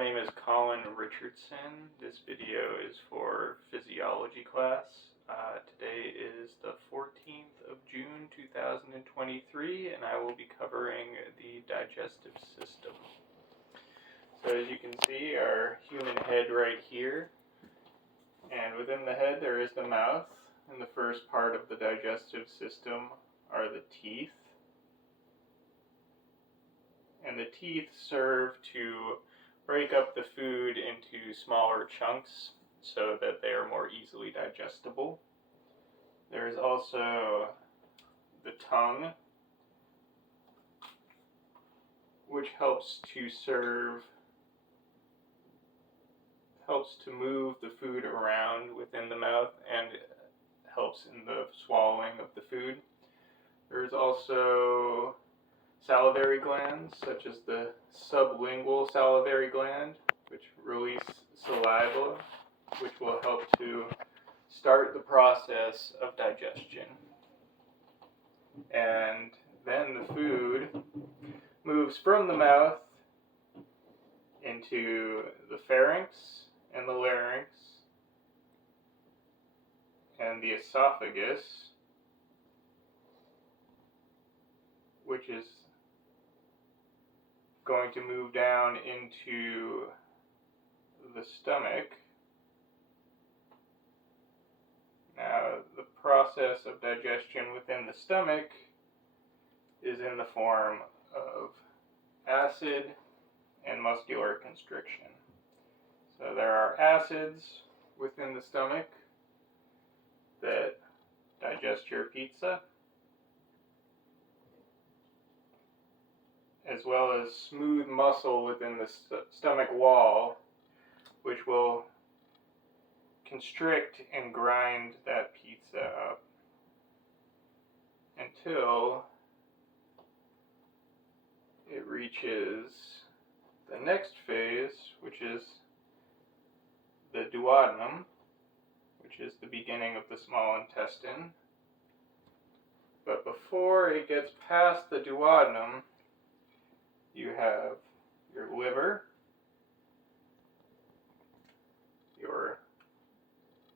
My name is Colin Richardson. This video is for physiology class. Today is the 14th of June 2023 and I will be covering the digestive system. So as you can see, our human head right here, and within the head there is the mouth, and the first part of the digestive system are the teeth. And the teeth serve to break up the food into smaller chunks so that they are more easily digestible. There is also the tongue, which helps to move the food around within the mouth and helps in the swallowing of the food. There's also salivary glands, such as the sublingual salivary gland, which release saliva, which will help to start the process of digestion. And then the food moves from the mouth into the pharynx and the larynx and the esophagus, which is going to move down into the stomach. Now, the process of digestion within the stomach is in the form of acid and muscular constriction. So there are acids within the stomach that digest your pizza, as well as smooth muscle within the stomach wall, which will constrict and grind that pizza up until it reaches the next phase, which is the duodenum, which is the beginning of the small intestine. But before it gets past the duodenum, you have your liver. Your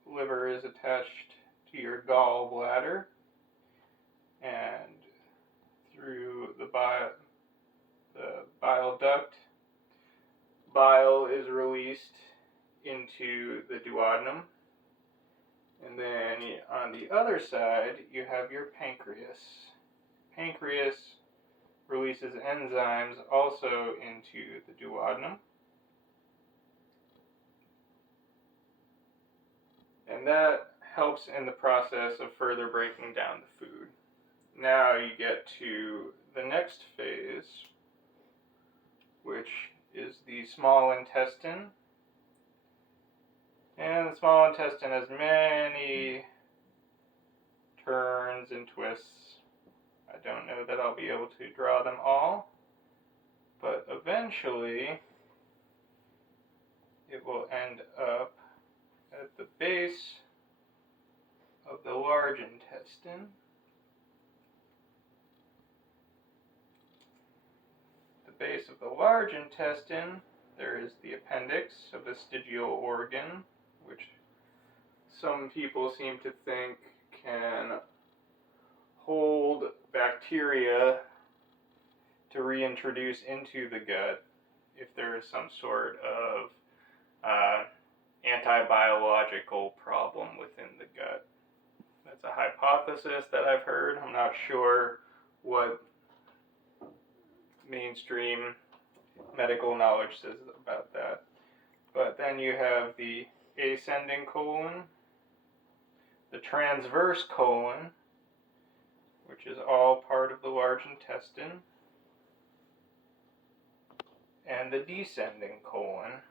liver is attached to your gallbladder, and through the bile duct, bile is released into the duodenum. And then on the other side, you have your pancreas. Pancreas releases enzymes also into the duodenum. And that helps in the process of further breaking down the food. Now you get to the next phase, which is the small intestine. And the small intestine has many turns and twists. I don't know that I'll be able to draw them all, but eventually it will end up at the base of the large intestine. The base of the large intestine, there is the appendix, a vestigial organ, which some people seem to think can hold bacteria to reintroduce into the gut if there is some sort of antibiological problem within the gut. That's a hypothesis that I've heard. I'm not sure what mainstream medical knowledge says about that. But then you have the ascending colon, the transverse colon, which is all part of the large intestine, and the descending colon.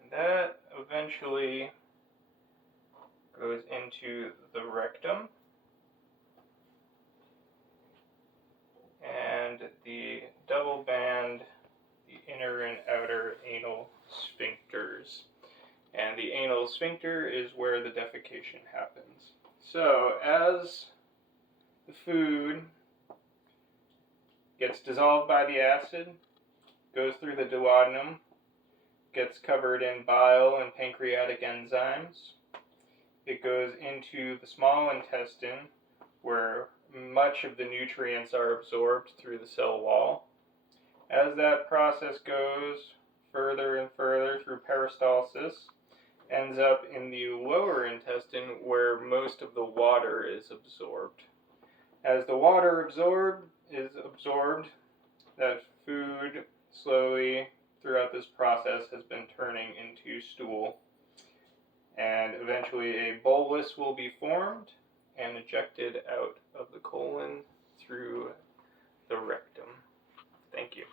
And that eventually goes into the rectum and the double band, the inner and outer anal sphincters. And the anal sphincter is where the defecation happens. So as the food gets dissolved by the acid, goes through the duodenum, gets covered in bile and pancreatic enzymes. It goes into the small intestine, where much of the nutrients are absorbed through the cell wall. As that process goes further and further through peristalsis, ends up in the lower intestine where most of the water is absorbed. As the water is absorbed, that food slowly throughout this process has been turning into stool. And eventually a bolus will be formed and ejected out of the colon through the rectum. Thank you.